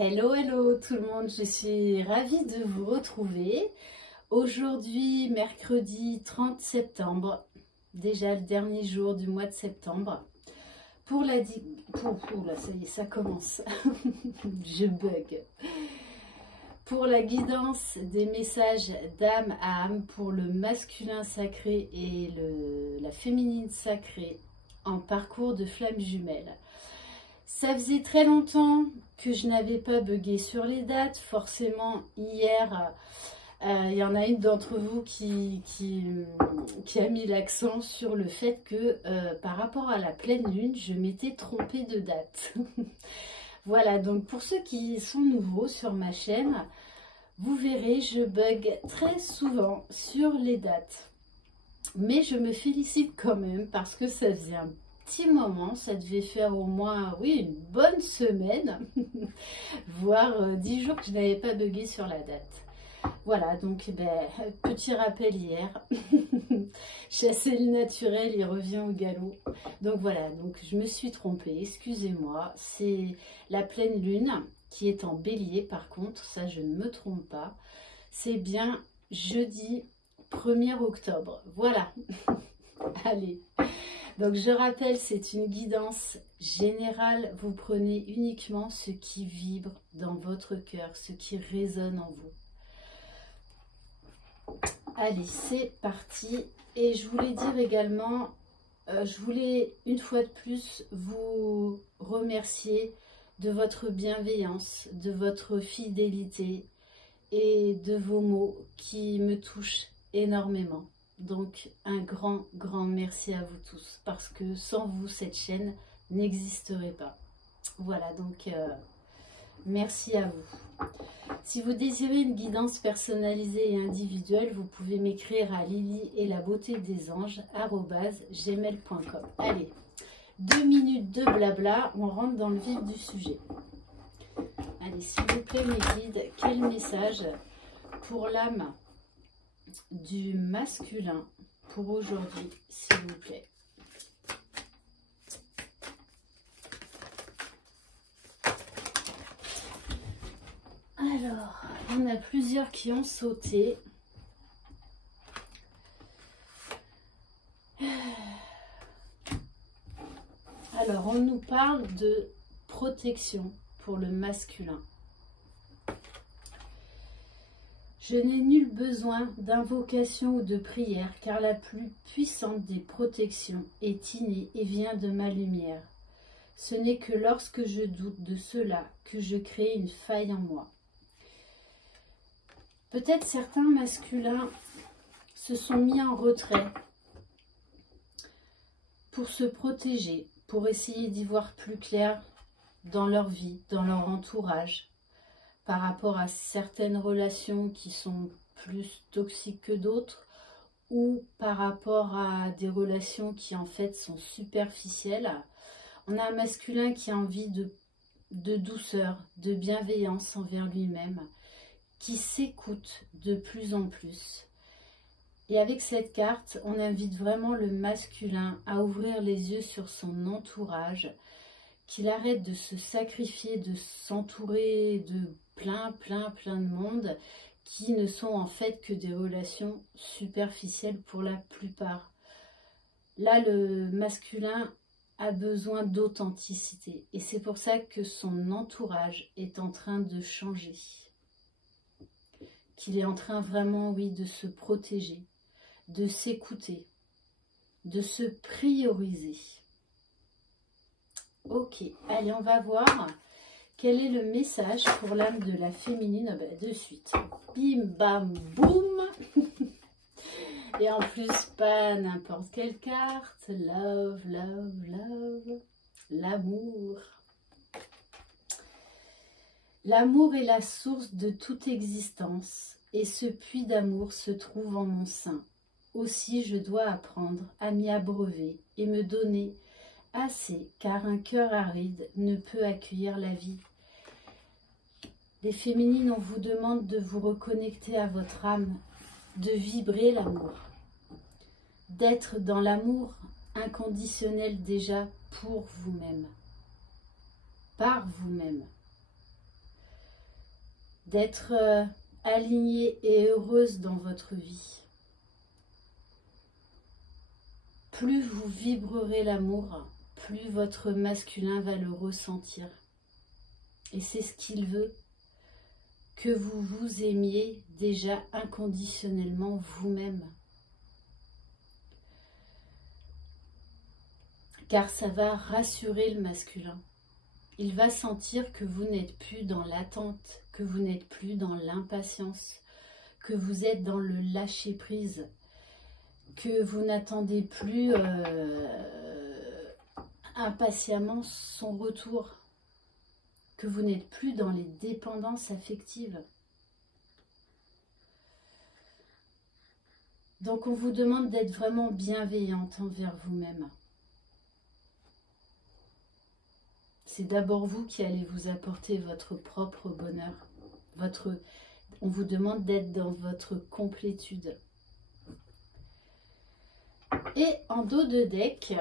Hello, hello tout le monde, je suis ravie de vous retrouver. Aujourd'hui, mercredi 30 septembre, déjà le dernier jour du mois de septembre. Pour la... là, ça y est, ça commence. Je bug. Pour la guidance des messages d'âme à âme pour le masculin sacré et la féminine sacrée en parcours de flammes jumelles. Ça faisait très longtemps que je n'avais pas bugué sur les dates. Forcément, hier, il y en a une d'entre vous qui a mis l'accent sur le fait que par rapport à la pleine lune, je m'étais trompée de date. Voilà, donc pour ceux qui sont nouveaux sur ma chaîne, vous verrez, je bug très souvent sur les dates. Mais je me félicite quand même parce que ça faisait un petit moment, ça devait faire au moins, oui, une bonne semaine, voire 10 jours que je n'avais pas bugué sur la date. Voilà, donc petit rappel hier, chasser le naturel, il revient au galop. Donc voilà, donc je me suis trompée, excusez-moi, c'est la pleine lune qui est en bélier, par contre, ça je ne me trompe pas, c'est bien jeudi 1er octobre, voilà, allez. Donc je rappelle, c'est une guidance générale, vous prenez uniquement ce qui vibre dans votre cœur, ce qui résonne en vous. Allez, c'est parti. Et je voulais dire également, je voulais une fois de plus vous remercier de votre bienveillance, de votre fidélité et de vos mots qui me touchent énormément. Donc un grand merci à vous tous parce que sans vous cette chaîne n'existerait pas. Voilà, donc merci à vous. Si vous désirez une guidance personnalisée et individuelle, vous pouvez m'écrire à lilietlabeutédesanges@gmail.com. Allez, 2 minutes de blabla, on rentre dans le vif du sujet. Allez, s'il vous plaît mes guides, quel message pour l'âme du masculin pour aujourd'hui, s'il vous plaît. Alors, on a plusieurs qui ont sauté. Alors, on nous parle de protection pour le masculin. Je n'ai nul besoin d'invocation ou de prière, car la plus puissante des protections est innée et vient de ma lumière. Ce n'est que lorsque je doute de cela que je crée une faille en moi. Peut-être certains masculins se sont mis en retrait pour se protéger, pour essayer d'y voir plus clair dans leur vie, dans leur entourage, par rapport à certaines relations qui sont plus toxiques que d'autres, ou par rapport à des relations qui en fait sont superficielles. On a un masculin qui a envie de douceur, de bienveillance envers lui-même, qui s'écoute de plus en plus. Et avec cette carte, on invite vraiment le masculin à ouvrir les yeux sur son entourage, qu'il arrête de se sacrifier, de s'entourer de plein de monde qui ne sont en fait que des relations superficielles pour la plupart. Là, le masculin a besoin d'authenticité et c'est pour ça que son entourage est en train de changer. Qu'il est en train vraiment, oui, de se protéger, de s'écouter, de se prioriser. Ok, allez, on va voir quel est le message pour l'âme de la féminine. De suite, bim, bam, boum. Et en plus, pas n'importe quelle carte. Love, love, love. L'amour. L'amour est la source de toute existence et ce puits d'amour se trouve en mon sein. Aussi, je dois apprendre à m'y abreuver et me donner assez, car un cœur aride ne peut accueillir la vie. Les féminines, on vous demande de vous reconnecter à votre âme, de vibrer l'amour, d'être dans l'amour inconditionnel déjà pour vous-même, par vous-même. d'être alignée et heureuse dans votre vie. Plus vous vibrerez l'amour, plus votre masculin va le ressentir. Et c'est ce qu'il veut, que vous vous aimiez déjà inconditionnellement vous-même. Car ça va rassurer le masculin. Il va sentir que vous n'êtes plus dans l'attente, que vous n'êtes plus dans l'impatience, que vous êtes dans le lâcher-prise, que vous n'attendez plus impatiemment son retour, que vous n'êtes plus dans les dépendances affectives. Donc on vous demande d'être vraiment bienveillante envers vous-même. C'est d'abord vous qui allez vous apporter votre propre bonheur. On vous demande d'être dans votre complétude. Et en dos de deck,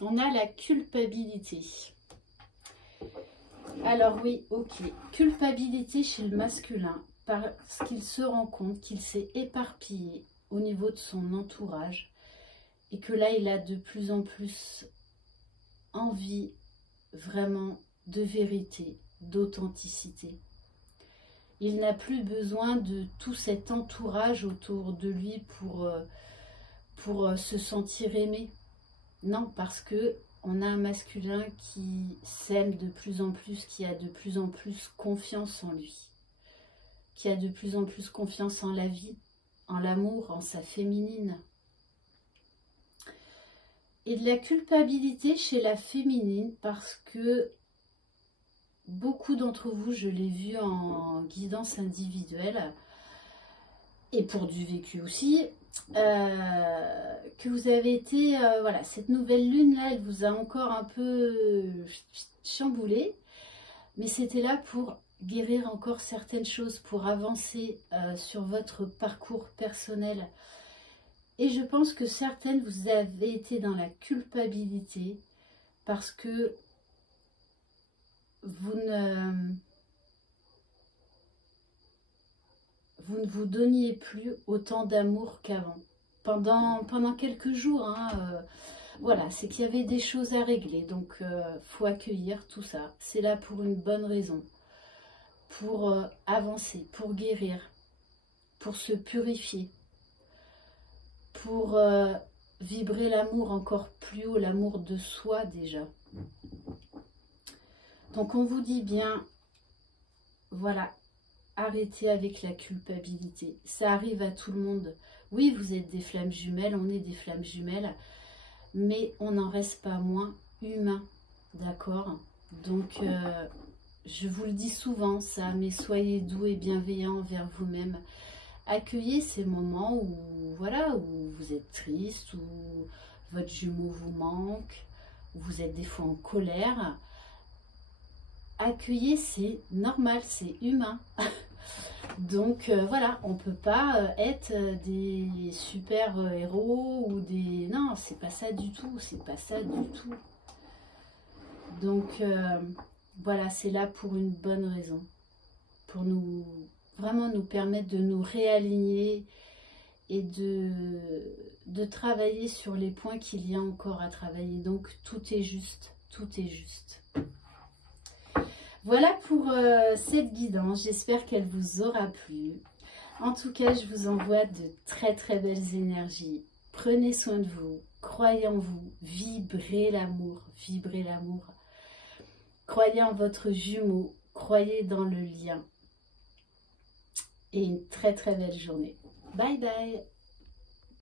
on a la culpabilité. Alors oui, ok. Culpabilité chez le masculin, parce qu'il se rend compte qu'il s'est éparpillé au niveau de son entourage et que là, il a de plus en plus envie vraiment de vérité, d'authenticité. Il n'a plus besoin de tout cet entourage autour de lui pour se sentir aimé. Non, parce que on a un masculin qui s'aime de plus en plus, qui a de plus en plus confiance en lui, qui a de plus en plus confiance en la vie, en l'amour, en sa féminine. Et de la culpabilité chez la féminine, parce que beaucoup d'entre vous, je l'ai vu en guidance individuelle, et pour du vécu aussi, que vous avez été, voilà, cette nouvelle lune là, elle vous a encore un peu chamboulé, mais c'était là pour guérir encore certaines choses, pour avancer sur votre parcours personnel. Et je pense que certaines, vous avez été dans la culpabilité parce que vous ne vous donniez plus autant d'amour qu'avant. Pendant quelques jours, hein, voilà, c'est qu'il y avait des choses à régler. Donc, faut accueillir tout ça. C'est là pour une bonne raison. Pour avancer, pour guérir, pour se purifier, pour vibrer l'amour encore plus haut, l'amour de soi déjà. Donc on vous dit bien, voilà, arrêtez avec la culpabilité. Ça arrive à tout le monde. Oui, vous êtes des flammes jumelles, on est des flammes jumelles, mais on n'en reste pas moins humain, d'accord? Donc je vous le dis souvent ça, mais soyez doux et bienveillants envers vous-même. Accueillez ces moments où, voilà, où vous êtes triste, où votre jumeau vous manque, où vous êtes des fois en colère. Accueillez, c'est normal, c'est humain. Donc voilà, on ne peut pas être des super héros ou des... Non, c'est pas ça du tout, c'est pas ça du tout. Donc voilà, c'est là pour une bonne raison. Pour nous... vraiment nous permettre de nous réaligner et de travailler sur les points qu'il y a encore à travailler. Donc tout est juste, tout est juste. Voilà pour cette guidance, j'espère qu'elle vous aura plu. En tout cas, je vous envoie de très très belles énergies. Prenez soin de vous, croyez en vous, vibrez l'amour, vibrez l'amour. Croyez en votre jumeau, croyez dans le lien. Et une très très belle journée. Bye bye.